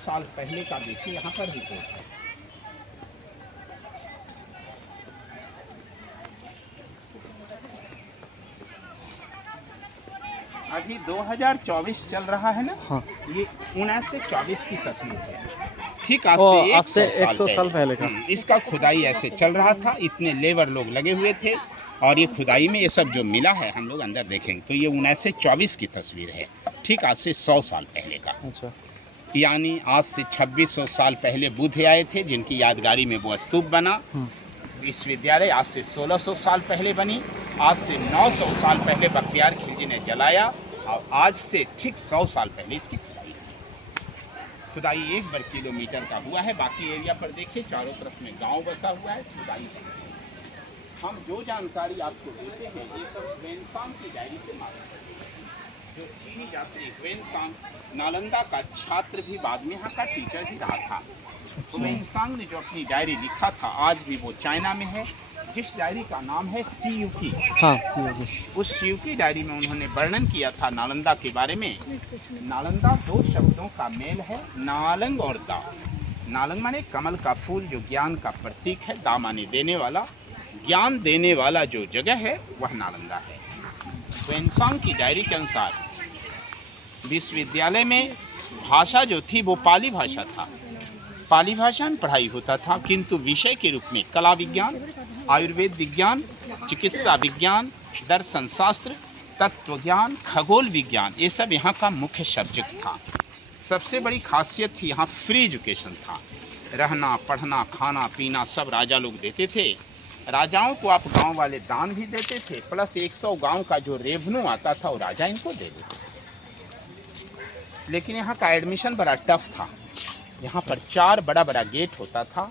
साल पहले का देखिए यहाँ पर रिपोर्ट है। अभी 2024 चल रहा है ना। हाँ। ये 19 से 24 की तस्वीर है। ठीक आज आज से से 100 साल पहले का। इसका खुदाई ऐसे चल रहा था, इतने लेबर लोग लगे हुए थे और ये खुदाई में ये सब जो मिला है हम लोग अंदर देखेंगे तो ये 19 से 24 की तस्वीर है। ठीक आज से 100 साल पहले का। अच्छा। यानी आज से 2600 साल पहले बुद्ध आए थे जिनकी यादगारी में वो स्तूप बना। विश्वविद्यालय आज से 1600 साल पहले बनी। आज से 900 साल पहले बख्तियार खिलजी ने जलाया और आज से ठीक 100 साल पहले इसकी खुदाई हुई। खुदाई 1 वर्ग किलोमीटर का हुआ है। बाकी एरिया पर देखिए चारों तरफ में गांव बसा हुआ है। खुदाई हम जो जानकारी आपको देते हैं ये सब वेनसांग की डायरी से मालूम है। जो चीनी यात्री वेनसांग नालंदा का छात्र भी बाद में यहाँ का टीचर भी रहा था। तो वेनसांग ने जो अपनी डायरी लिखा था आज भी वो चाइना में है। जिस डायरी का नाम है सीयूकी। हाँ, सीयूकी। उस सीयूकी डायरी में उन्होंने वर्णन किया था नालंदा के बारे में। नालंदा 2 शब्दों का मेल है, नालंग और दा। नालंग माने कमल का फूल जो ज्ञान का प्रतीक है, दा माने देने वाला, ज्ञान देने वाला जो जगह है वह नालंदा है। वेनसांग की डायरी के अनुसार विश्वविद्यालय में भाषा जो थी वो पाली भाषा था। पाली भाषा में पढ़ाई होता था किंतु विषय के रूप में कला विज्ञान, आयुर्वेद विज्ञान, चिकित्सा विज्ञान, दर्शन शास्त्र, तत्व ज्ञान, खगोल विज्ञान ये सब यहाँ का मुख्य सब्जेक्ट था। सबसे बड़ी खासियत थी यहाँ फ्री एजुकेशन था। रहना पढ़ना खाना पीना सब राजा लोग देते थे। राजाओं को आप गांव वाले दान भी देते थे प्लस 100 गांव का जो रेवेन्यू आता था वो राजा इनको दे देते थे। लेकिन यहाँ का एडमिशन बड़ा टफ था। यहाँ पर 4 बड़ा बड़ा गेट होता था।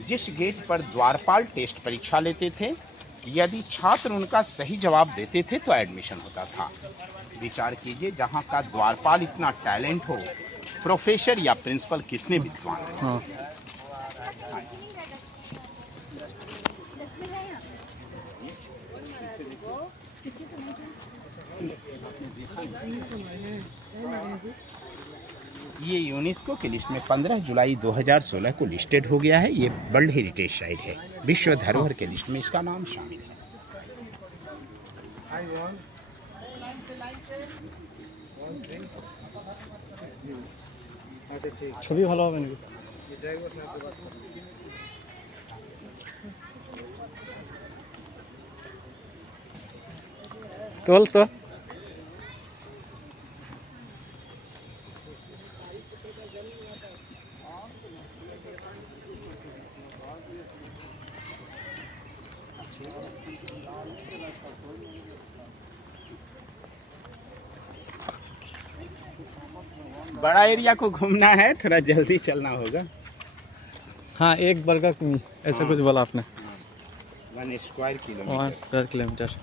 जिस गेट पर द्वारपाल टेस्ट परीक्षा लेते थे, यदि छात्र उनका सही जवाब देते थे तो एडमिशन होता था। विचार कीजिए जहाँ का द्वारपाल इतना टैलेंट हो, प्रोफेसर या प्रिंसिपल कितने विद्वान हैं। हाँ। ये यूनेस्को की लिस्ट में 15 जुलाई 2016 को लिस्टेड हो गया है। ये वर्ल्ड हेरिटेज साइट है, विश्व धरोहर के लिस्ट में इसका नाम शामिल है। ছবি ভালো হবে নাকি? তোল তো। बड़ा एरिया को घूमना है, थोड़ा जल्दी चलना होगा। हाँ, 1 वर्ग ऐसा कुछ बोला आपने। 1 स्क्वायर 1 किलोमीटर। Square kilometre.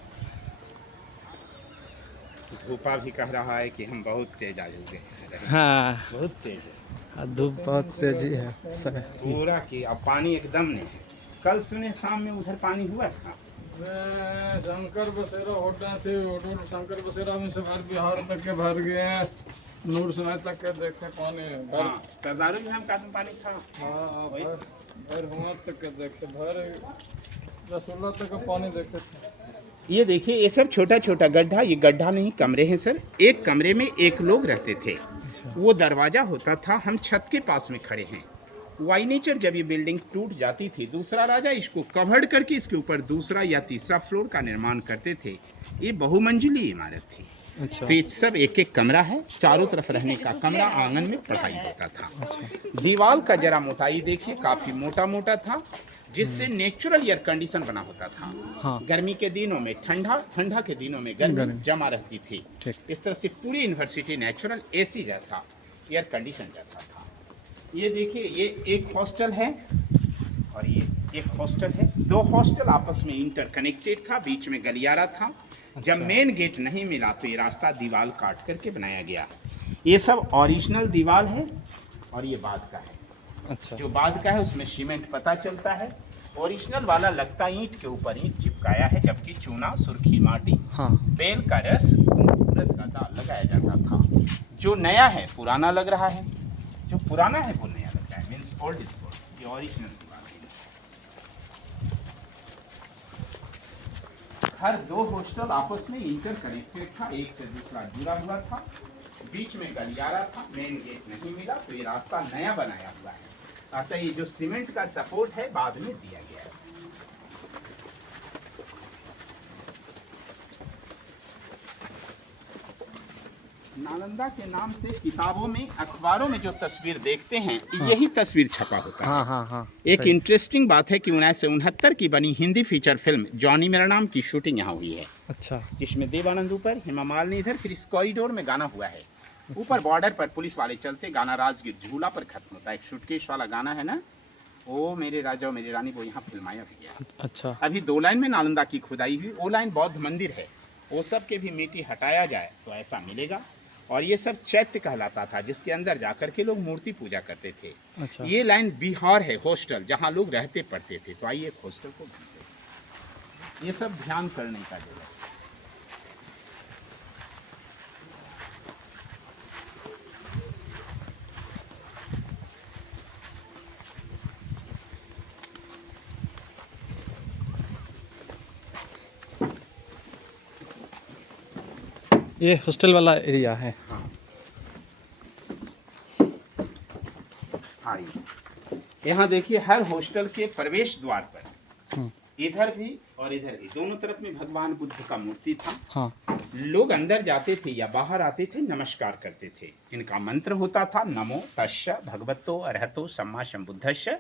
धूपा भी कह रहा है कि हम बहुत तेज आज हो गए। हाँ, बहुत तेज है, धूप बहुत तेजी है सर। पूरा कि अब पानी एकदम नहीं है। कल सुने शाम में उधर पानी हुआ था। शंकर बसेरा होटल थे, होटल शंकर बसेरा में से भर बिहार तक के भर गए, नूर सुनाई तक के देखे पानी भर। हाँ, सरदारों में हम का पानी था। हाँ, भर हुआ तक के देखे, भर रसोल्ला तक का पानी देखे थे। ये देखिए ये सब छोटा छोटा गड्ढा, ये गड्ढा नहीं कमरे हैं सर। एक कमरे में 1 लोग रहते थे। वो दरवाजा होता था, हम छत के पास में खड़े हैं। वाई नेचर जब ये बिल्डिंग टूट जाती थी दूसरा राजा इसको कवर्ड करके इसके ऊपर दूसरा या तीसरा फ्लोर का निर्माण करते थे। ये बहुमंजिली इमारत थी। अच्छा। तो ये सब 1-1 कमरा है, चारों तरफ रहने का कमरा, आंगन में पढ़ाई होता था। दीवार का जरा मोटाई देखिए, काफी मोटा मोटा था जिससे नेचुरल एयर कंडीशन बना होता था। हाँ। गर्मी के दिनों में ठंडा, ठंडा के दिनों में गर्मी जमा रहती थी। इस तरह से पूरी यूनिवर्सिटी नेचुरल एसी जैसा एयर कंडीशन जैसा था। ये देखिए ये एक हॉस्टल है और ये एक हॉस्टल है। 2 हॉस्टल आपस में इंटरकनेक्टेड था, बीच में गलियारा था। जब मेन गेट नहीं मिला तो ये रास्ता दीवार काट करके बनाया गया। ये सब ओरिजिनल दीवार है और ये बाद का है। अच्छा। जो बाद का है उसमें सीमेंट पता चलता है। ओरिजिनल वाला लगता ईंट के ऊपर ईंट चिपकाया है, जबकि चूना, सुर्खी माटी, हाँ। बेल का रस, उड़द का दाल लगाया जाता था। जो नया है पुराना लग रहा है। जो पुराना है वो नया लगता है, मीन्स ओल्ड इज गोल्ड, ये ओरिजिनल की बात है। हर दो हॉस्टल आपस में इंटरकनेक्टेड था, एक से दूसरा जुड़ा हुआ था, बीच में गलियारा था, मेन गेट नहीं मिला, तो ये रास्ता नया बनाया हुआ है। अतः ये जो सीमेंट का सपोर्ट है बाद में दिया गया है। नालंदा के नाम से किताबों में, अखबारों में जो तस्वीर देखते हैं, यही तस्वीर छपा होता है। हाँ हाँ हाँ एक सही। इंटरेस्टिंग बात है कि 1969 की बनी हिंदी फीचर फिल्म जॉनी मेरा नाम की शूटिंग यहाँ हुई है, अच्छा जिसमें देवानंद ऊपर, हेमा मालिनी इधर, फिर इस कॉरिडोर में गाना हुआ है। ऊपर बॉर्डर पर पुलिस वाले चलते, गाना राजगीर झूला पर खत्म होता है। एक सुटकेश वाला गाना है ना, ओ मेरे राजा ओ मेरी रानी, वो यहाँ फिल्माया भी गया। अच्छा अभी 2 लाइन में नालंदा की खुदाई हुई, वो लाइन बौद्ध मंदिर है, वो सब के भी मिट्टी हटाया जाए तो ऐसा मिलेगा। और ये सब चैत्य कहलाता था, जिसके अंदर जाकर के लोग मूर्ति पूजा करते थे। अच्छा ये लाइन बिहार है, हॉस्टल जहाँ लोग रहते पढ़ते थे। तो आइए एक हॉस्टल को घूमते हैं। ये सब ध्यान करने का जगह है। ये हॉस्टल वाला एरिया है। आइए यहाँ देखिए, हर हॉस्टल के प्रवेश द्वार पर इधर भी और इधर भी, दोनों तरफ में भगवान बुद्ध का मूर्ति था। हाँ लोग अंदर जाते थे या बाहर आते थे, नमस्कार करते थे। इनका मंत्र होता था नमो तस्य भगवतो अरहतो सम्मा संबुद्धस्य,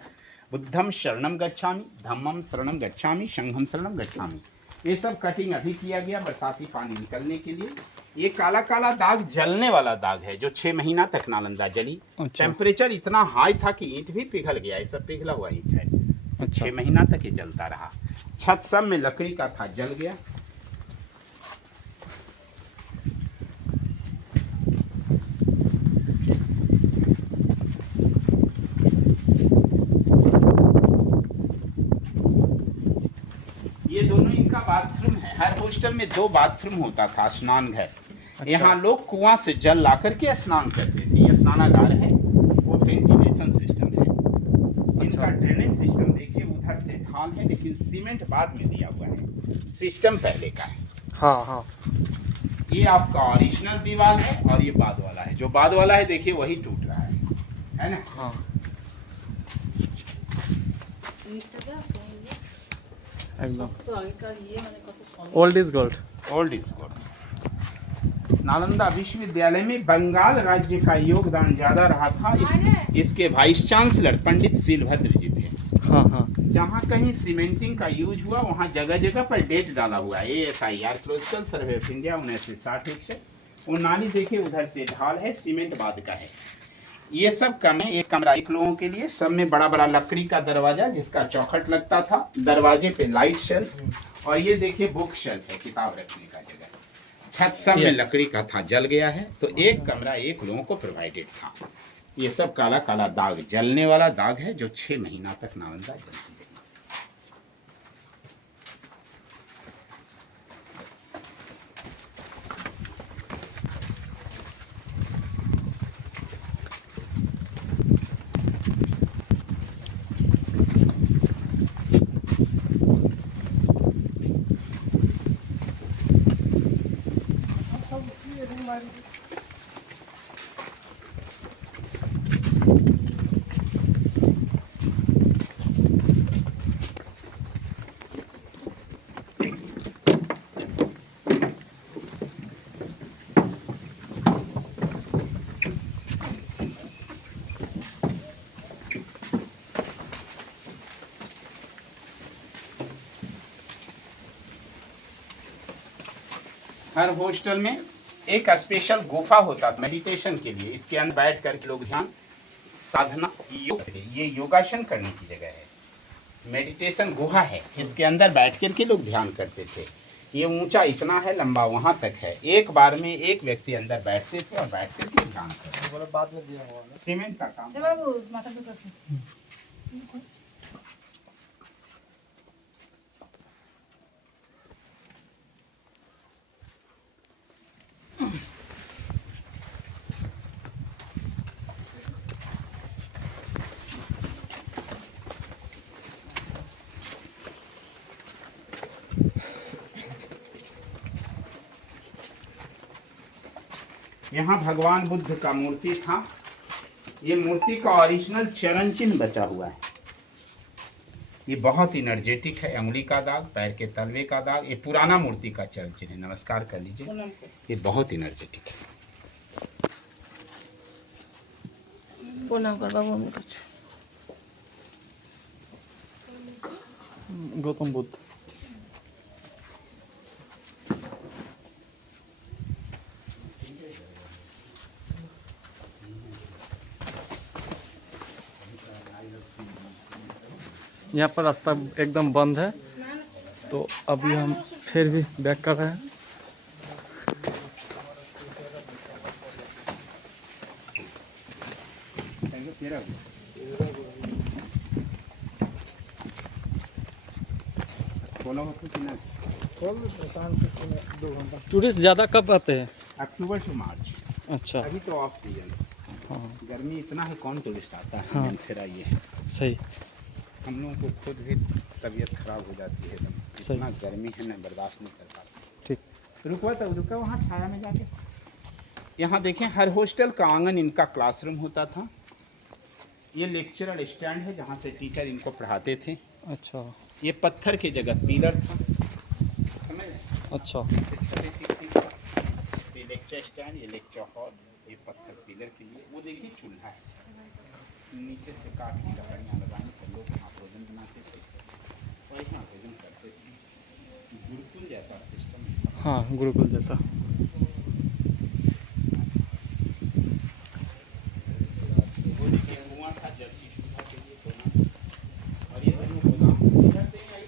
बुद्धम शरणम गच्छामि, धम्मम शरणम गच्छामि, संघम शरणम गच्छामि। ये सब कटिंग अभी किया गया बरसाती पानी निकलने के लिए। ये काला काला दाग जलने वाला दाग है, जो 6 महीना तक नालंदा जली। अच्छा। टेम्परेचर इतना हाई था कि ईंट भी पिघल गया। ये सब पिघला हुआ ईंट है। अच्छा 6 महीना तक ये जलता रहा। छत सब में लकड़ी का था, जल गया। ये दोनों इनका बाथरूम है। हर हॉस्टल में 2 बाथरूम होता था, स्नान घर। अच्छा। यहाँ लोग कुआं से जल ला करके स्नान करते थे। ये स्नानागार है, वो वेंटिलेशन सिस्टम है। इनका ड्रेनेज सिस्टम देखिए, उधर से ढाल है, लेकिन सीमेंट बाद में दिया हुआ है, सिस्टम पहले का है। हाँ हाँ ये आपका ओरिजिनल दीवार है और ये बाद वाला है। जो बाद वाला है देखिए वही टूट रहा है ना। हाँ एकदम old is gold. Old is gold. Nalanda विश्वविद्यालय में बंगाल राज्य का योगदान ज्यादा रहा था। इसके वाइस चांसलर पंडित सीलभद्र जी थे। हाँ हाँ जहाँ कहीं सीमेंटिंग का यूज हुआ, वहाँ जगह जगह पर डेट डाला हुआ है। ASI archaeological survey of India 1960। वो नाली देखिए, उधर से ढाल है, सीमेंट बाद का है। ये सब कमरे, एक कमरा 1 लोगों के लिए, सब में बड़ा बड़ा लकड़ी का दरवाजा जिसका चौखट लगता था, दरवाजे पे लाइट शेल्फ, और ये देखिए बुक शेल्फ है, किताब रखने का जगह। छत सब में लकड़ी का था, जल गया है। तो एक कमरा 1 लोगों को प्रोवाइडेड था। ये सब काला काला दाग, जलने वाला दाग है, जो 6 महीना तक नालंदा जलती है। हर हॉस्टल में एक स्पेशल गुफा होता था मेडिटेशन के लिए। इसके अंदर बैठ करके लोग ध्यान, साधना, योग, ये योगासन करने की जगह है। मेडिटेशन गुहा है, इसके अंदर बैठ करके लोग ध्यान करते थे। ये ऊंचा इतना है, लंबा वहां तक है। एक बार में एक व्यक्ति अंदर बैठते थे और बैठ करके ध्यान करते थे। बाद में दिया हुआ सीमेंट का काम। यहाँ भगवान बुद्ध का मूर्ति था। ये मूर्ति का ओरिजिनल चरण चिन्ह बचा हुआ है। ये बहुत इनर्जेटिक है। उंगली का दाग, पैर के तलवे का दाग, ये पुराना मूर्ति का चरण चिन्ह है। नमस्कार कर लीजिए। ये बहुत इनर्जेटिक है। प्रणाम कर बाबू हम कुछ गौतम बुद्ध। यहाँ पर रास्ता एकदम बंद है, तो अभी हम फिर भी बैक कर रहे हैं। टूरिस्ट ज़्यादा कब आते हैं? अक्टूबर से मार्च। अच्छा। अभी तो ऑफ सीजन। हाँ गर्मी इतना है, कौन टूरिस्ट आता है? हाँ। फिर आइए। सही। हम लोगों को खुद भी तबीयत खराब हो जाती है। सही। इतना गर्मी है ना, बर्दाश्त नहीं कर पाते। ठीक। रुका वहाँ छाया में जाके। यहाँ देखें, हर हॉस्टल का आंगन इनका क्लासरूम होता था। ये लेक्चरर स्टैंड है जहाँ से टीचर इनको पढ़ाते थे। अच्छा ये पत्थर की जगह पिलर था, समझ रहे? अच्छा। इससे छतें टिकती थी। ये लेक्चर स्टैंड, ये लेक्चर हॉल, ये पत्थर पिलर के लिए। वो देखिए चूल्हा है, नीचे से काट की लकड़ियाँ लगाने पर लोग यहाँ भोजन बनाते थे और यहाँ भोजन करते थे। गुरुकुल जैसा सिस्टम। हाँ, गुरुकुल जैसा। वो देखिए कुआं था, जल की सुविधा के लिए कुआं। और ये दोनों गोदाम इधर से ही आई।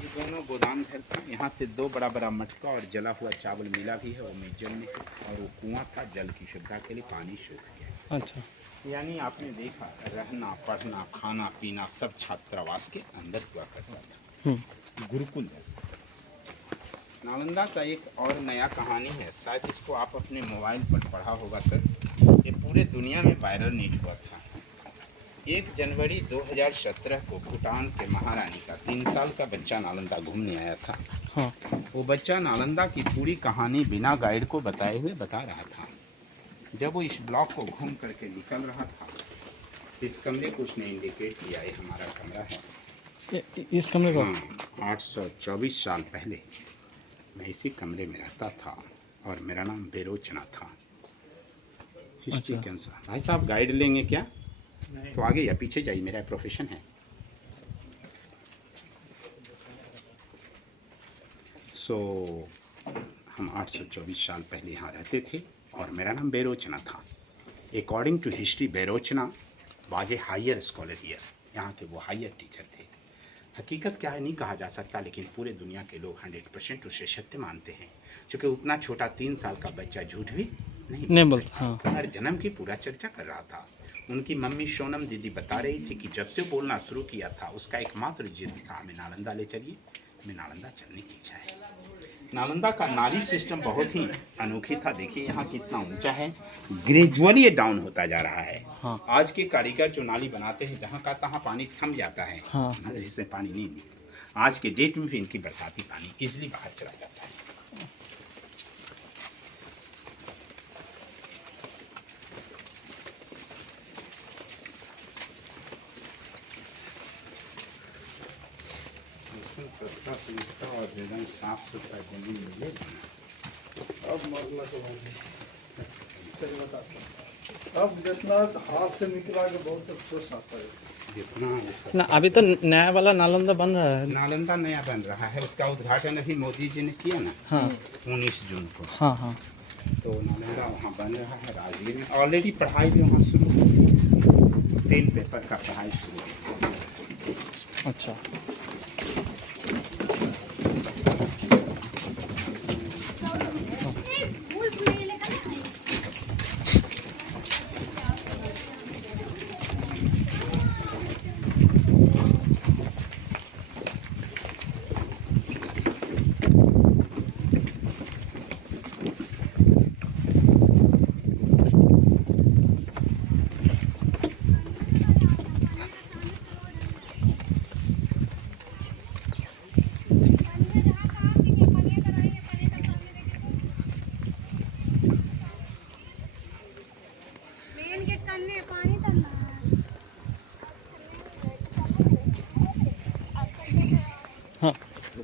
ये दोनों गोदाम घर था। यहाँ से 2 बड़ा बड़ा मटका और जला हुआ चावल मिला भी है, वो म्यूजियम में है। और वो कुआं था, जल की सुविधा के लिए। पानी सूख गया। अच्छा। यानी आपने देखा, रहना, पढ़ना, खाना पीना सब छात्रावास के अंदर हुआ करता था। गुरुकुल जैसा। नालंदा का एक और नया कहानी है, शायद इसको आप अपने मोबाइल पर पढ़ा होगा सर। ये पूरे दुनिया में वायरल नीट हुआ था। 1 जनवरी 2017 को भूटान के महारानी का 3 साल का बच्चा नालंदा घूमने आया था। हाँ। वो बच्चा नालंदा की पूरी कहानी बिना गाइड को बताए हुए बता रहा था। जब वो इस ब्लॉक को घूम करके निकल रहा था, इस कमरे को उसने इंडिकेट किया, ये हमारा कमरा है। इस कमरे को? हाँ, 824 साल पहले मैं इसी कमरे में रहता था और मेरा नाम बेरोचना था। हिस्ट्री के अनुसार। भाई साहब गाइड लेंगे क्या? तो आगे या पीछे जाइए, मेरा प्रोफेशन है। हम 824 साल पहले यहाँ रहते थे और मेरा नाम बेरोचना था। According to history, Berochana was a higher scholar here. यहाँ के वो हायर टीचर थे। हकीकत क्या है नहीं कहा जा सकता, लेकिन पूरे दुनिया के लोग 100% उसे सत्य मानते हैं, क्योंकि उतना छोटा 3 साल का बच्चा झूठ भी नहीं बोलता। हाँ। हर जन्म की पूरा चर्चा कर रहा था। उनकी मम्मी सोनम दीदी बता रही थी कि जब से बोलना शुरू किया था, उसका एकमात्र जिद था, हमें नालंदा ले चलिए, हमें नालंदा चलने की इच्छा है। नालंदा का नाली सिस्टम बहुत ही अनोखी था। देखिए यहाँ कितना ऊंचा है, ग्रेजुअली ये डाउन होता जा रहा है। हाँ। आज के कारीगर जो नाली बनाते हैं, जहाँ का तहाँ पानी थम जाता है, हाँ। मगर इससे पानी नहीं निकलता। आज के डेट में भी इनकी बरसाती पानी इजली बाहर चला जाता है। सस्ता सुविधा और एकदम साफ सुथरा जमीन मिले। अब मरना तो चलिए बताता हूँ। अब जितना हाथ से निकला के बहुत अफसोस आता है। जितना ना, अभी तो नया वाला नालंदा बन रहा है। नालंदा नया बन रहा है, उसका उद्घाटन अभी मोदी जी ने किया ना। हाँ। 19 जून को। हाँ हाँ। तो नालंदा वहाँ बन रहा है, राजगीर में। ऑलरेडी पढ़ाई भी वहाँ शुरू हो गई। 10 पेपर का पढ़ाई शुरू हो गई। अच्छा।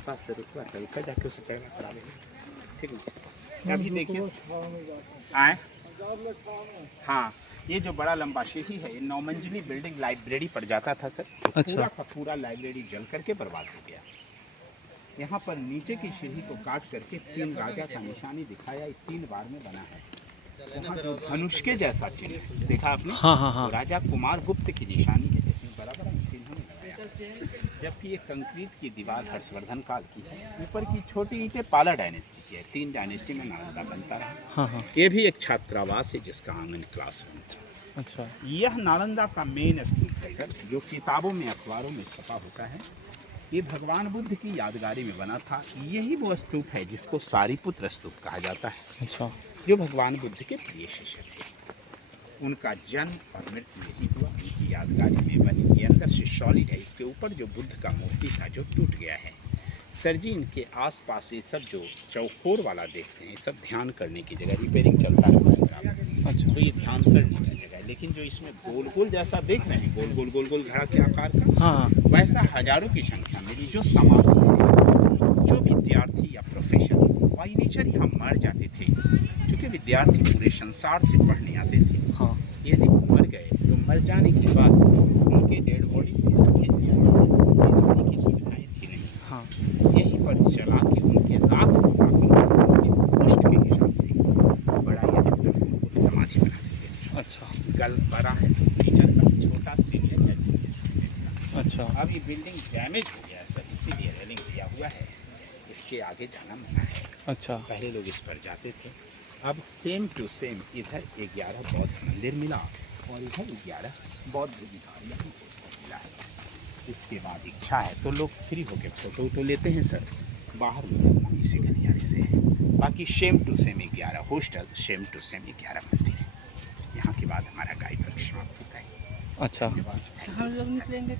पास से रुका जाके उसे पैरा करा लेंगे, ठीक है। अभी देखिए आए, हाँ ये जो बड़ा लंबा सीढ़ी है ये 9 मंजिली बिल्डिंग लाइब्रेरी पर जाता था सर। तो अच्छा। पूरा का पूरा लाइब्रेरी जल करके बर्बाद हो गया। यहाँ पर नीचे की सीढ़ी को काट करके 3 राजा का निशानी दिखाया, 3 बार में बना है। वहाँ जो धनुष के जैसा चिन्ह देखा आपने, हाँ हाँ हाँ। तो राजा कुमार गुप्त की निशानी है, जिसमें बराबर चिन्ह लगाया। जबकि ये कंक्रीट की दीवार हर्षवर्धन काल की है। ऊपर की छोटी ईंटें पाला डायनेस्टी की है। 3 डायनेस्टी में नालंदा बनता रहा। हाँ हाँ। ये भी एक छात्रावास है जिसका आंगन क्लासरूम था। अच्छा। यह नालंदा का मेन स्तूप है सर, जो किताबों में अखबारों में छपा होता है। ये भगवान बुद्ध की यादगारी में बना था। यही वो स्तूप है जिसको सारीपुत्र स्तूप कहा जाता है, अच्छा। जो भगवान बुद्ध के प्रिय शिष्य थे। उनका जन्म और मृत्यु यही हुआ, उनकी यादगारी में बनी। ये अंदर से सॉलिड है। इसके ऊपर जो बुद्ध का मूर्ति था जो टूट गया है। सर जी इनके आसपास ये सब जो चौकोर वाला देखते हैं, सब ध्यान करने की जगह, रिपेयरिंग चलता है। अच्छा। तो ये ध्यान करने की जगह है। लेकिन जो इसमें गोल गोल जैसा देख रहे हैं, गोल गोल घड़ा के आकार का, हाँ हाँ। वैसा हजारों की संख्या में जो समाधि है, जो विद्यार्थी या प्रोफेसर बाई नेचर यहाँ मर जाते थे, क्योंकि विद्यार्थी पूरे संसार से पढ़ने आते थे। हाँ। यदि मर गए तो मर जाने के बाद उनके डेड बॉडी की सुविधाएं थी नहीं। हाँ। यहीं पर चला के उनके राख को पोस्ट के हिसाब से बड़ा या छोटा उनको समाधि बना देते थे। अच्छा। गल बड़ा है टीचर का, छोटा सीनियर या जूनियर स्टूडेंट का। अच्छा। अब ये बिल्डिंग डैमेज हो गया सर, इसीलिए रेलिंग दिया हुआ है। इसके आगे जाना मना है। अच्छा। पहले लोग इस पर जाते थे। अब सेम टू सेम इधर 11 बौद्ध मंदिर मिला और इधर 11 बौद्ध विहार मिला है। इसके बाद इच्छा है तो लोग फ्री होकर फोटो लेते हैं सर। बाहर निकलना इसी गलियारे से है। बाकी same to same 11 hostel, same to same 11 मंदिर है। यहाँ के बाद हमारा गाइड वर्क समाप्त होता है। अच्छा। धन्यवाद। हम लोग निकलेंगे।